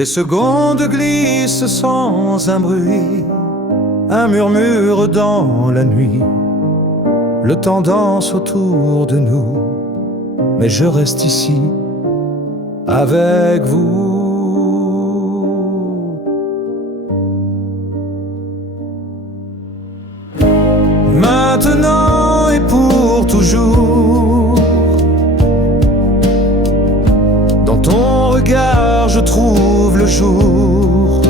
Les secondes glissent sans un bruit, un murmure dans la nuit. Le temps danse autour de nous, mais je reste ici avec vous. Maintenant et pour toujours, dans ton regard je trouve le jour.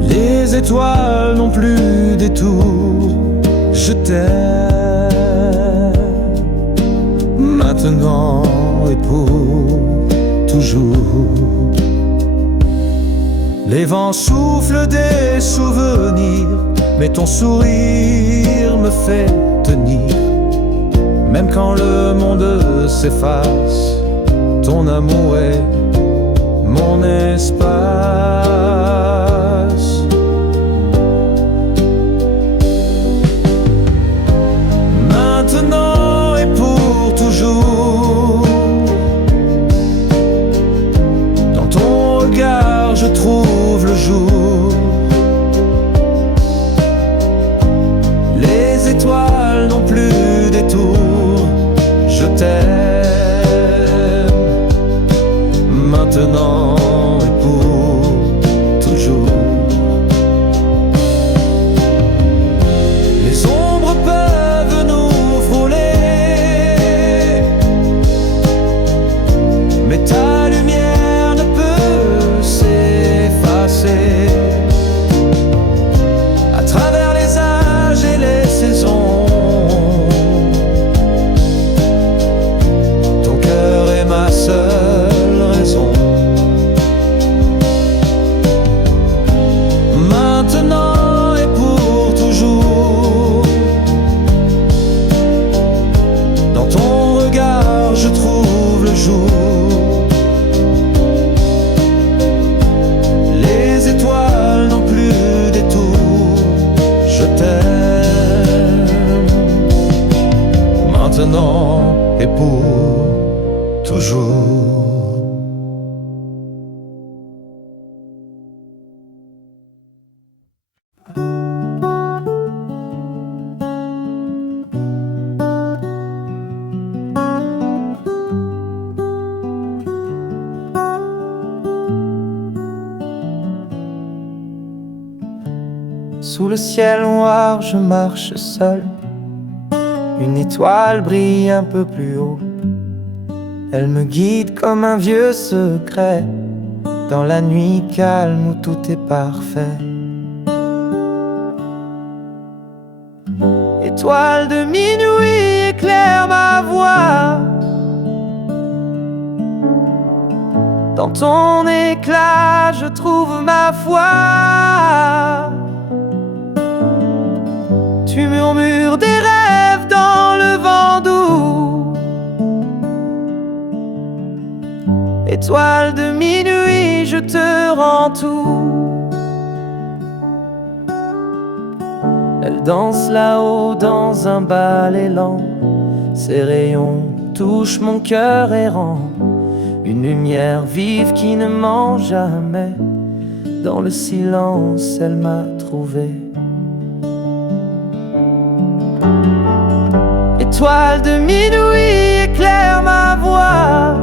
Les étoiles n'ont plus détour, je t'aime maintenant et pour toujours. Les vents soufflent des souvenirs, mais ton sourire me fait tenir. Même quand le monde s'efface, ton amour est mon espace. Maintenant et pour toujours, dans ton regard je trouve le jour. Les étoiles n'ont plus détour, je t'aime maintenant et pour toujours. Les ombres peuvent nous frôler, mais ta lumière ne peut s'effacer. À travers les âges et les saisons, ton cœur est ma seule raison. Maintenant et pour toujours, dans ton regard je trouve le jour. Les étoiles n'ont plus détour, je t'aime maintenant et pour toujours. Sous le ciel noir, je marche seul. Une étoile brille un peu plus haut. Elle me guide comme un vieux secret, dans la nuit calme où tout est parfait. Étoile de minuit éclaire ma voix. Dans ton éclat, je trouve ma foi. Tu murmures des rêves dans le vent doux. Étoile de minuit, je te rends tout. Elle danse là-haut dans un bal élan. Ses rayons touchent mon cœur errant. Une lumière vive qui ne ment jamais. Dans le silence, elle m'a trouvé. Étoile de minuit éclaire ma voix.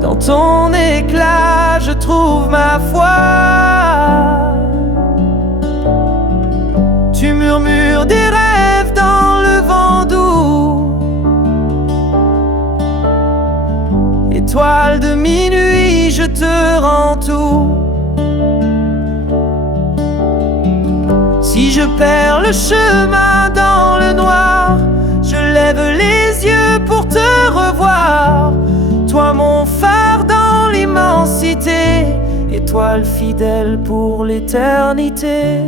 Dans ton éclat, je trouve ma foi. Tu murmures des rêves dans le vent doux. Étoile de minuit, je te rends tout. Si je perds le chemin dans le noir, je lève les yeux pour te revoir. Toi mon phare dans l'immensité, étoile fidèle pour l'éternité.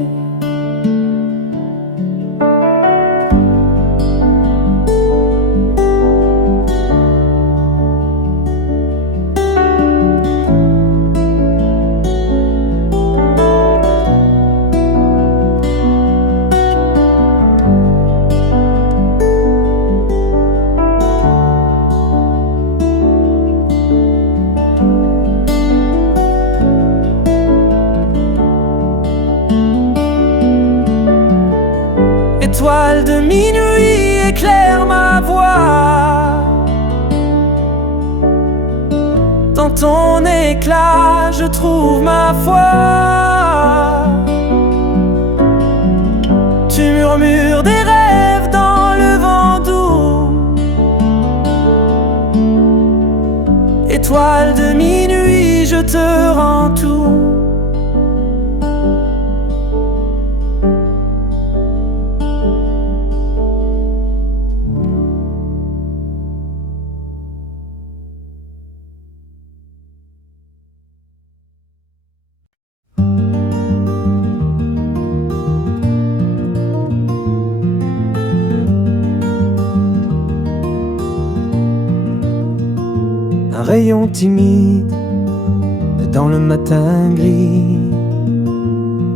Étoile de minuit, éclaire ma voie. Dans ton éclat, je trouve ma foi. Tu murmures des rêves dans le vent doux. Étoile de minuit, je te rends tout. Un rayon timide dans le matin gris,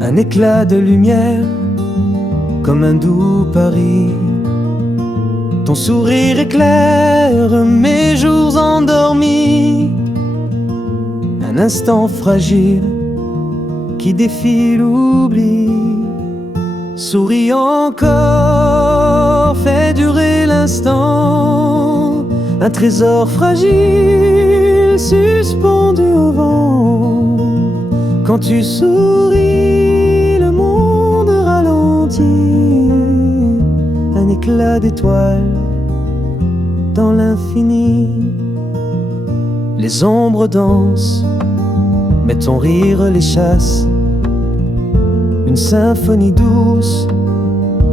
un éclat de lumière comme un doux Paris. Ton sourire éclaire mes jours endormis, un instant fragile qui défie l'oubli. Souris encore, fais durer l'instant, un trésor fragile suspendu au vent. Quand tu souris, le monde ralentit, un éclat d'étoiles dans l'infini. Les ombres dansent, mais ton rire les chasse, une symphonie douce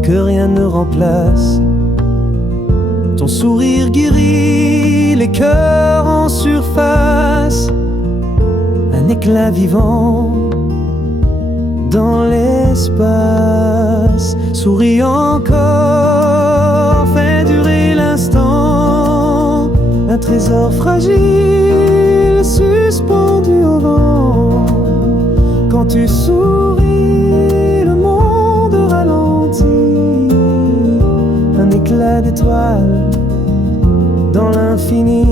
que rien ne remplace. Ton sourire guérit les cœurs en surface, un éclat vivant dans l'espace. Souris encore, fais durer l'instant, un trésor fragile suspendu au vent. Quand tu souris, le monde ralentit, un éclat d'étoiles dans l'infini.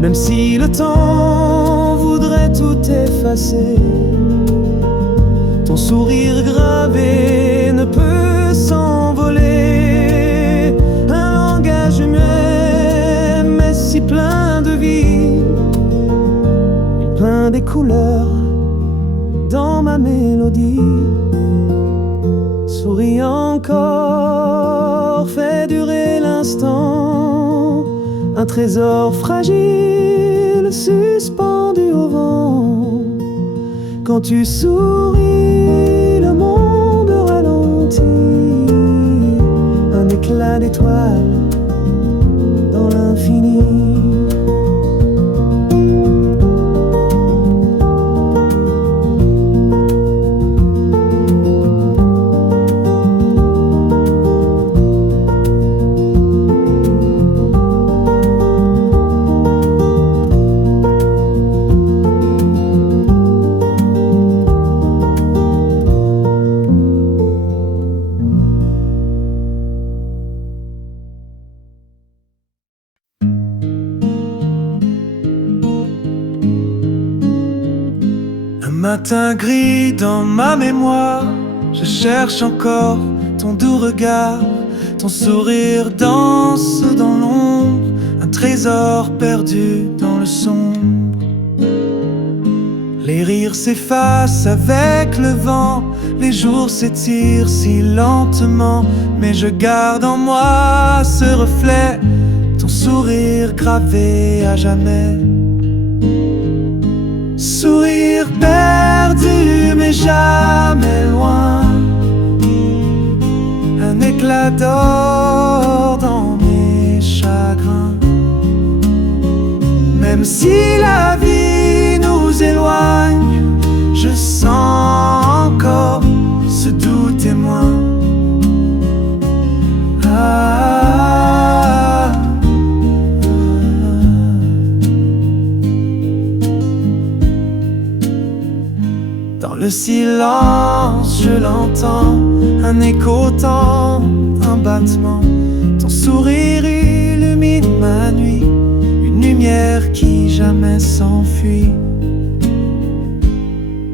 Même si le temps voudrait tout effacer, ton sourire gravé ne peut s'envoler. Un langage humain, mais si plein de vie, il peint des couleurs dans ma mélodie. Souris encore, fais durer l'instant, un trésor fragile suspendu au vent. Quand tu souris, le monde ralentit, un éclat d'étoiles dans l'infini. Matin gris dans ma mémoire, je cherche encore ton doux regard. Ton sourire danse dans l'ombre, un trésor perdu dans le sombre. Les rires s'effacent avec le vent, les jours s'étirent si lentement, mais je garde en moi ce reflet, ton sourire gravé à jamais. Sourire perdu mais jamais loin, un éclat d'or dans mes chagrins. Même si la vie nous éloigne, je sens encore ce doux témoin. Dans le silence, je l'entends, un écho tend, un battement. Ton sourire illumine ma nuit, une lumière qui jamais s'enfuit.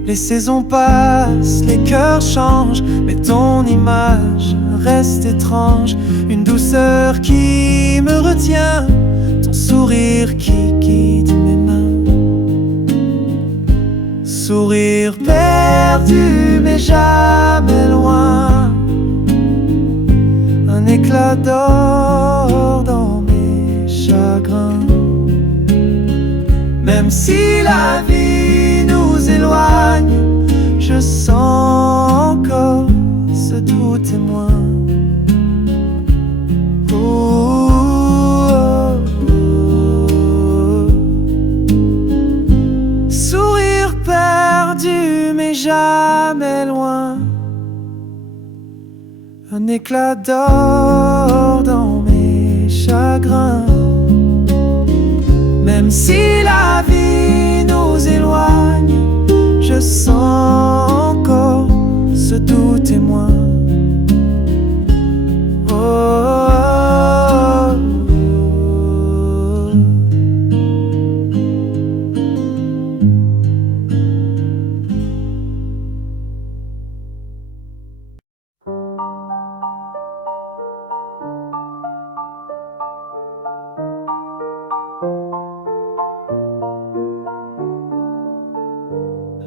Les saisons passent, les cœurs change, mais ton image reste étrange. Une douceur qui me retient, ton sourire qui guide mes mains. Sourire perdu mais jamais loin, un éclat d'or dans mes chagrins. Même si la vie nous éloigne, je sens encore ce doux témoin. Oh, oh, oh. Sourire perdu mais jamais loin, un éclat d'or dans mes chagrins. Même si la vie nous éloigne, je sens encore ce doux témoin. Oh, oh, oh.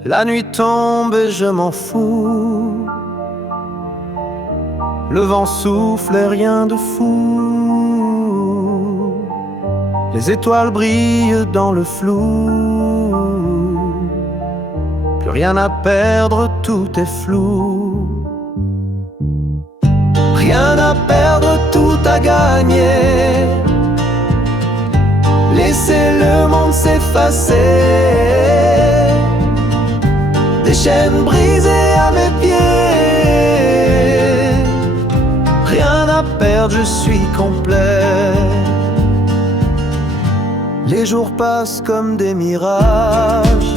La nuit tombe et je m'en fous. Le vent souffle et rien de fou. Les étoiles brillent dans le flou. Plus rien à perdre, tout est flou. Rien à perdre, tout à gagner. Laissez le monde s'effacer. Des chaînes brisées à mes pieds. Rien à perdre, je suis complet. Les jours passent comme des mirages.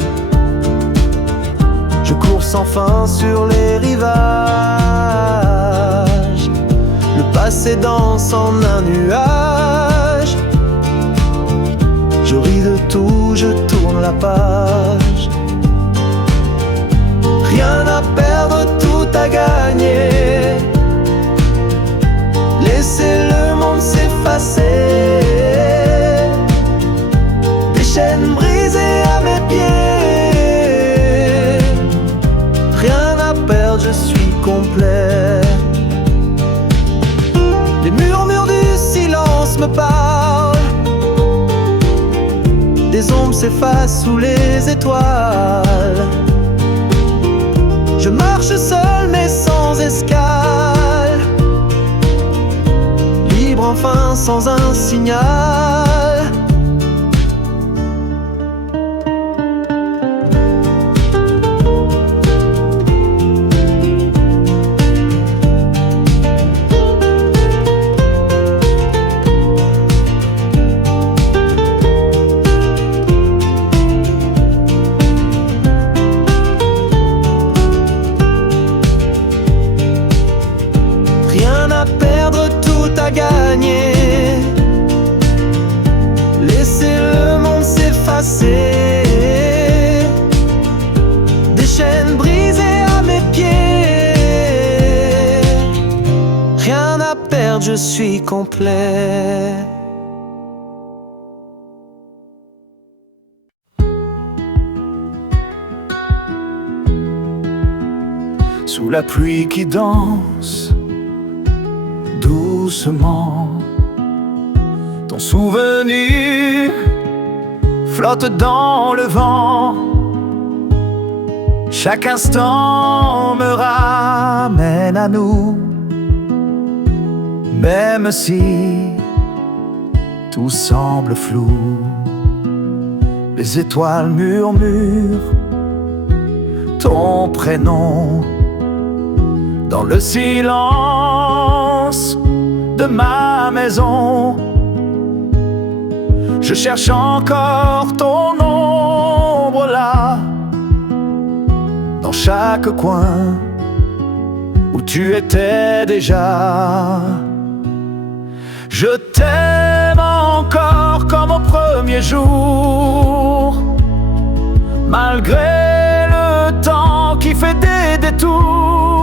Je cours sans fin sur les rivages. Le passé danse en un nuage. Je ris de tout, je tourne la page. Rien à perdre, tout à gagner. Laissez le monde s'effacer. Des chaînes brisées à mes pieds. Rien à perdre, je suis complet. Les murmures du silence me parlent. Des ombres s'effacent sous les étoiles. Je marche seul mais sans escale. Libre enfin sans un signal. Gagner. Laissez le monde s'effacer. Des chaînes brisées à mes pieds. Rien à perdre, je suis complet. Sous la pluie qui danse doucement, ton souvenir flotte dans le vent. Chaque instant me ramène à nous. Même si tout semble flou, les étoiles murmurent ton prénom dans le silence de ma maison. Je cherche encore ton ombre là, dans chaque coin où tu étais déjà. Je t'aime encore comme au premier jour, malgré le temps qui fait des détours.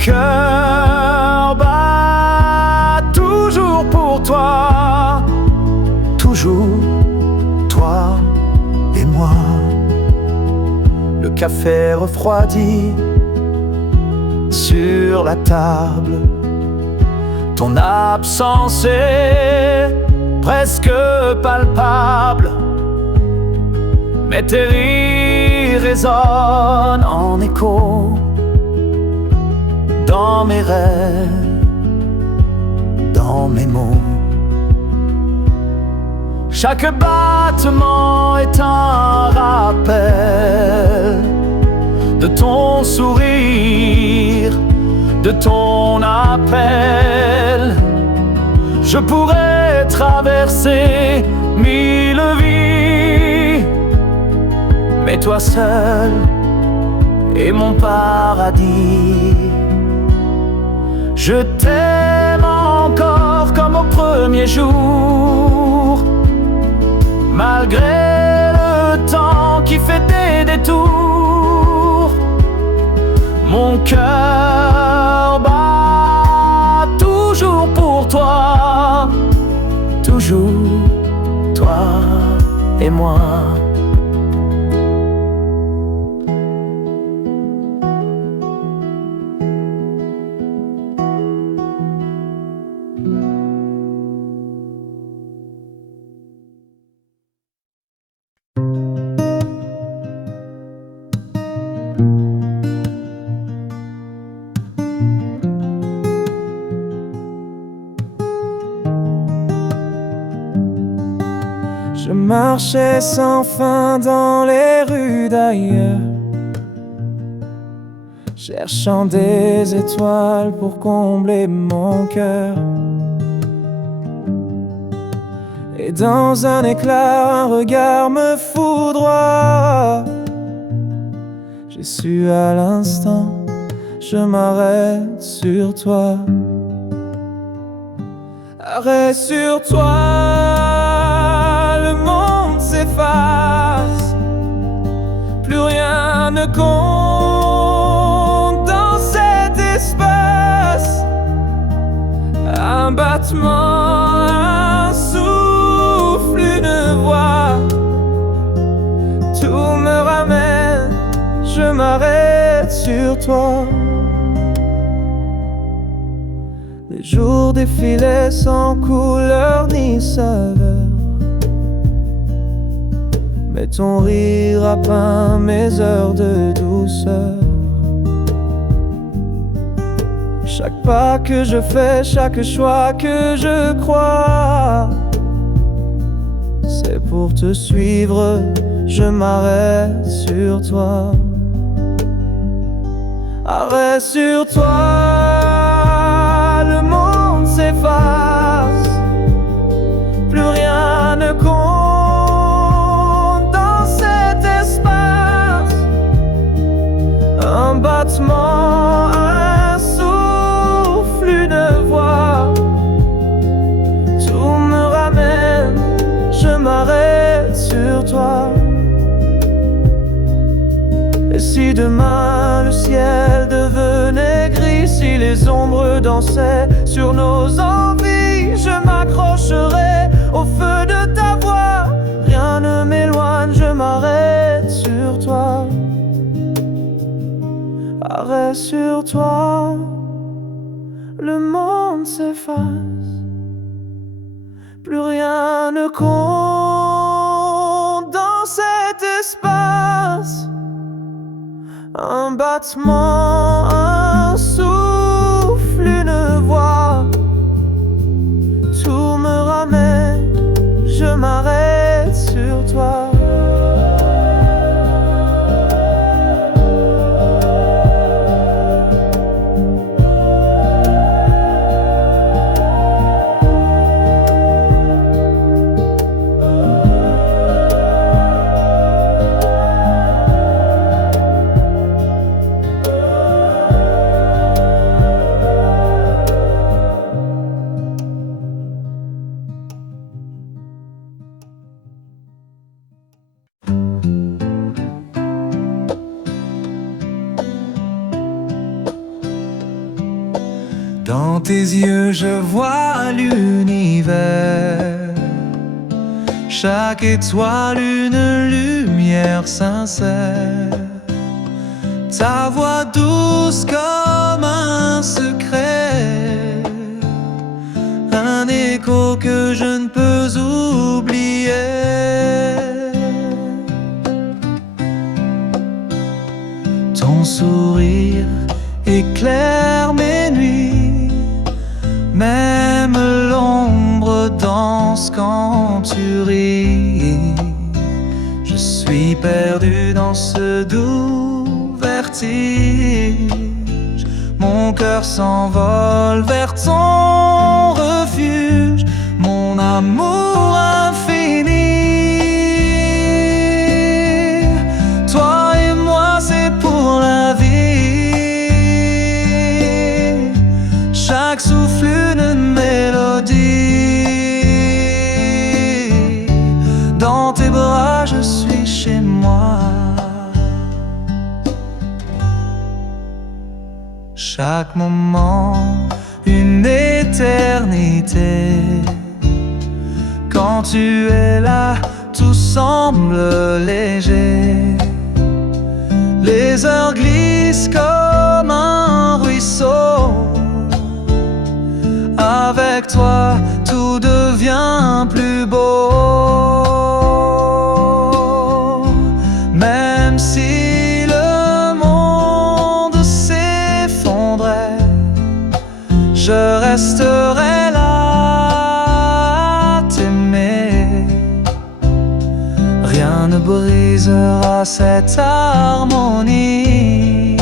cœur bat toujours pour toi, toujours toi et moi. Le café refroidi sur la table, ton absence est presque palpable, mais tes rires résonnent en écho dans mes rêves, dans mes mots. Chaque battement est un rappel de ton sourire, de ton appel. Je pourrais traverser 1000 vies, mais toi seul est mon paradis. Je t'aime encore comme au premier jour, malgré le temps qui fait des détours. Mon cœur bat toujours pour toi, toujours toi et moi. Je marchais sans fin dans les rues d'ailleurs, cherchant des étoiles pour combler mon cœur. Et dans un éclair, un regard me foudroie. J'ai su à l'instant, je m'arrête sur toi. Arrêt sur toi, le monde s'efface, plus rien ne compte dans cet espace. Un battement, un souffle, une voix, tout me ramène, je m'arrête sur toi. Les jours défilaient sans couleur ni saveur, mais ton rire a peint mes heures de douceur. Chaque pas que je fais, chaque choix que je crois, c'est pour te suivre, je m'arrête sur toi. Arrêt sur toi, le monde s'efface, plus rien ne compte dans cet espace. Un battement, un souffle, une voix, tout me ramène, je m'arrête sur toi. Et si demain le ciel devenait gris, si les ombres dansaient sur nos envies, je m'accrocherai au feu de ta voix. Rien ne m'éloigne, je m'arrête sur toi. Arrêt sur toi, le monde s'efface, plus rien ne compte dans cet espace. Un battement, un souffle, une voix, tout me ramène, je m'arrête sur toi. Dans tes yeux je vois l'univers, chaque étoile une lumière sincère. Ta voix douce comme un secret, un écho que je ne peux oublier. Ton sourire éclaire mes nuits, même l'ombre danse quand tu ris. Je suis perdu dans ce doux vertige, mon cœur s'envole vers ton refuge, mon amour infini. Toi et moi c'est pour la vie, chaque souffle une mélodie. Dans tes bras je suis chez moi. Chaque moment une éternité. Quand tu es là, tout semble léger. Les heures glissent comme un ruisseau. Avec toi, tout devient plus beau. Même si le monde s'effondrait, je resterai là à t'aimer. Rien ne brisera cette harmonie.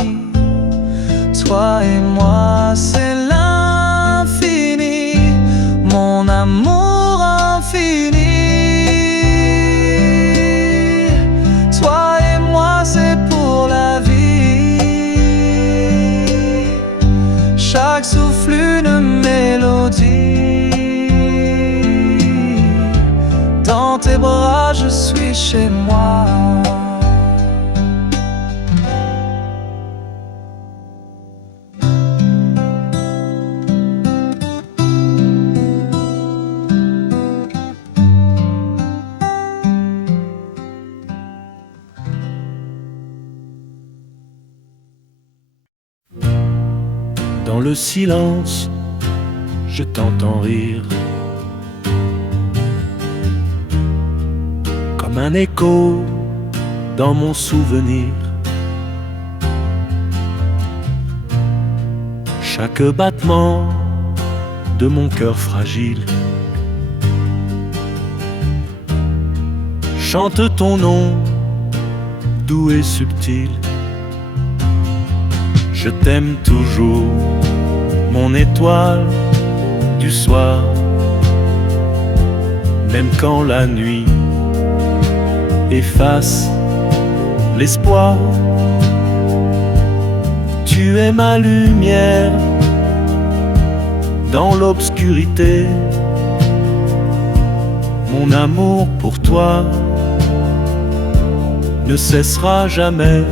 Toi et moi, c'est l'infini, mon amour infini. Toi et moi, c'est pour la vie, chaque souffle une mélodie. Dans tes bras, je suis chez moi. Dans le silence, je t'entends rire, comme un écho dans mon souvenir. Chaque battement de mon cœur fragile chante ton nom, doux et subtil. Je t'aime toujours, mon étoile du soir, même quand la nuit efface l'espoir. Tu es ma lumière dans l'obscurité. Mon amour pour toi ne cessera jamais.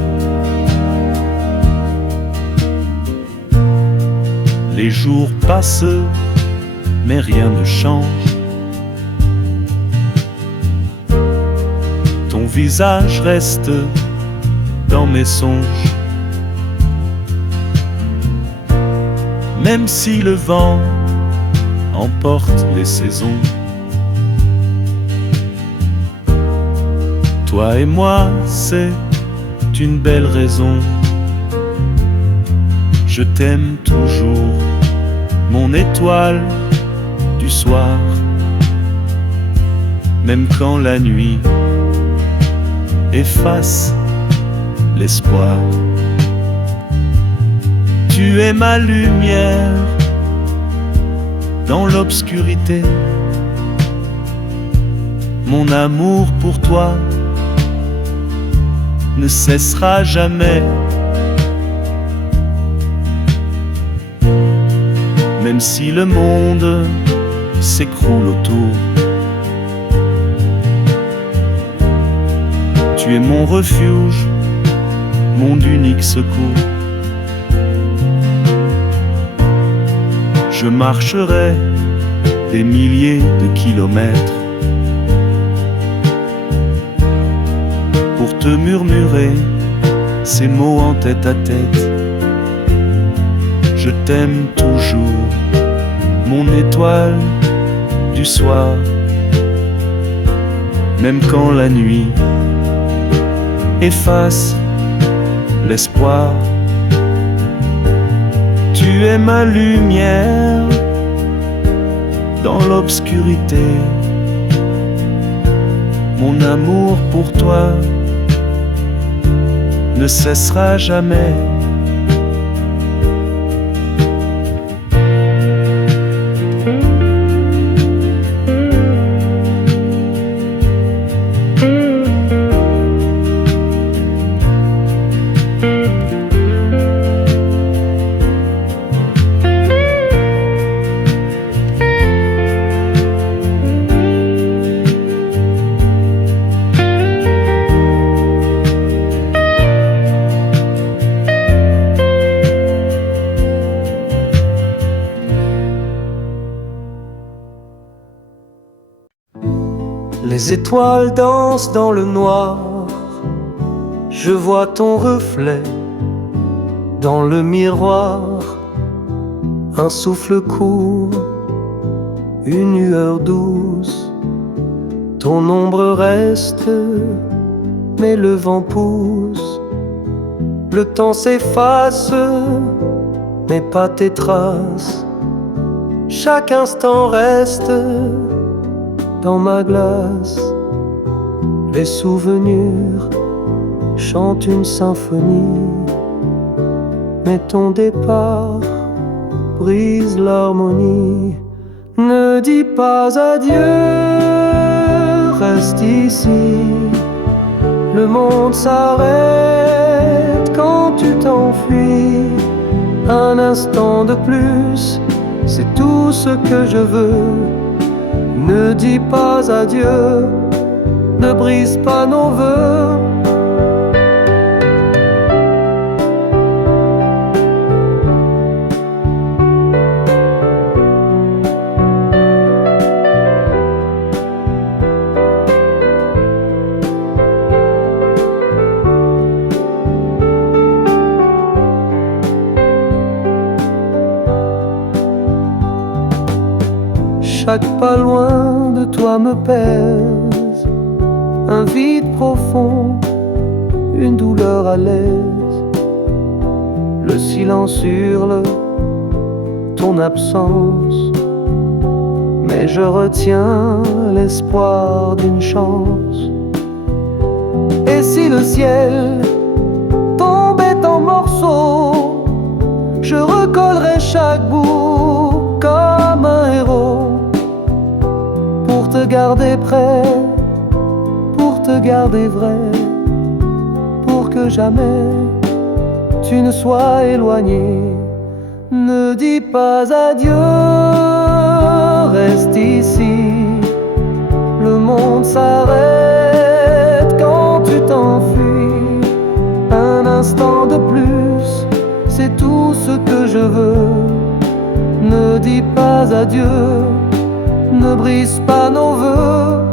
Les jours passent, mais rien ne change. Ton visage reste dans mes songes. Même si le vent emporte les saisons, toi et moi, c'est une belle raison. Je t'aime toujours, mon étoile du soir, même quand la nuit efface l'espoir. Tu es ma lumière dans l'obscurité. Mon amour pour toi ne cessera jamais. Même si le monde s'écroule autour, tu es mon refuge, mon unique secours. Je marcherai des milliers de kilomètres pour te murmurer ces mots en tête à tête. Je t'aime toujours, mon étoile du soir, même quand la nuit efface l'espoir. Tu es ma lumière dans l'obscurité. Mon amour pour toi ne cessera jamais. Les étoiles dansent dans le noir. Je vois ton reflet dans le miroir. Un souffle court, une lueur douce. Ton ombre reste, mais le vent pousse. Le temps s'efface, mais pas tes traces. Chaque instant reste dans ma glace. Les souvenirs chantent une symphonie, mais ton départ brise l'harmonie. Ne dis pas adieu, reste ici. Le monde s'arrête quand tu t'enfuis. Un instant de plus, c'est tout ce que je veux. Ne dis pas adieu, ne brise pas nos vœux. Chaque pas loin de toi me pèse, un vide profond, une douleur à l'aise. Le silence hurle ton absence, mais je retiens l'espoir d'une chance. Et si le ciel tombait en morceaux, je recollerais chaque bout comme un héros. Pour te garder près, pour te garder vrai, pour que jamais tu ne sois éloigné. Ne dis pas adieu, reste ici. Le monde s'arrête quand tu t'enfuis. Un instant de plus, c'est tout ce que je veux. Ne dis pas adieu, ne brise pas nos vœux.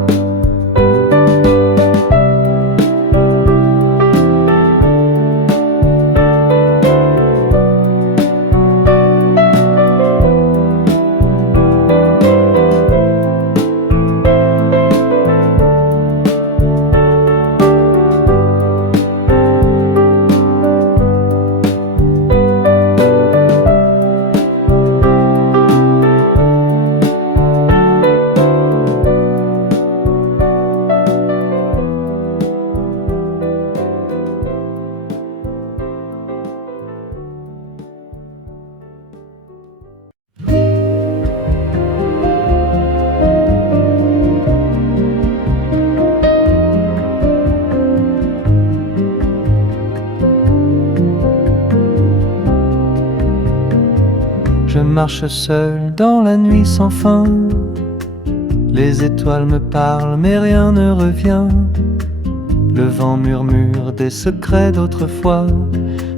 Je marche seul dans la nuit sans fin. Les étoiles me parlent mais rien ne revient. Le vent murmure des secrets d'autrefois,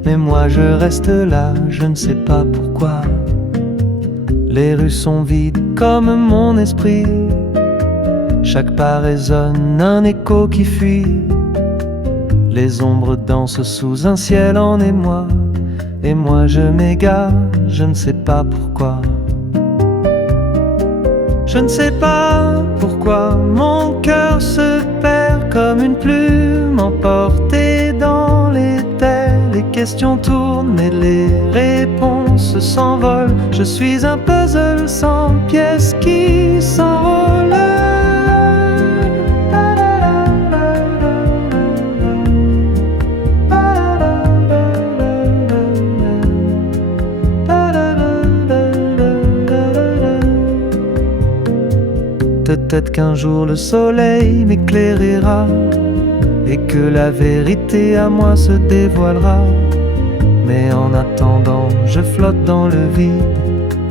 mais moi je reste là, je ne sais pas pourquoi. Les rues sont vides comme mon esprit. Chaque pas résonne, un écho qui fuit. Les ombres dansent sous un ciel en émoi. Et moi je m'égare, je ne sais pas pourquoi. Je ne sais pas pourquoi mon cœur se perd comme une plume emportée dans les terres. Les questions tournent et les réponses s'envolent. Je suis un puzzle sans pièces qui s'enrôle. Peut-être qu'un jour le soleil m'éclairera et que la vérité à moi se dévoilera. Mais en attendant, je flotte dans le vide,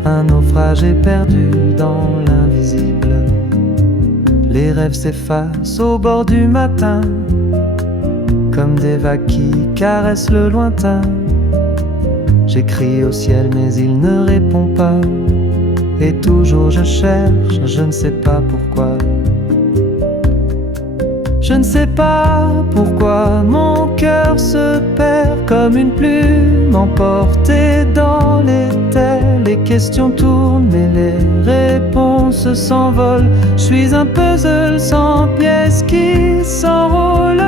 un naufrage éperdu dans l'invisible. Les rêves s'effacent au bord du matin, comme des vagues qui caressent le lointain. J'écris au ciel mais il ne répond pas. Et toujours je cherche, je ne sais pas pourquoi. Je ne sais pas pourquoi mon cœur se perd comme une plume emportée dans les terres. Les questions tournent mais les réponses s'envolent. Je suis un puzzle sans pièces qui s'enrôle.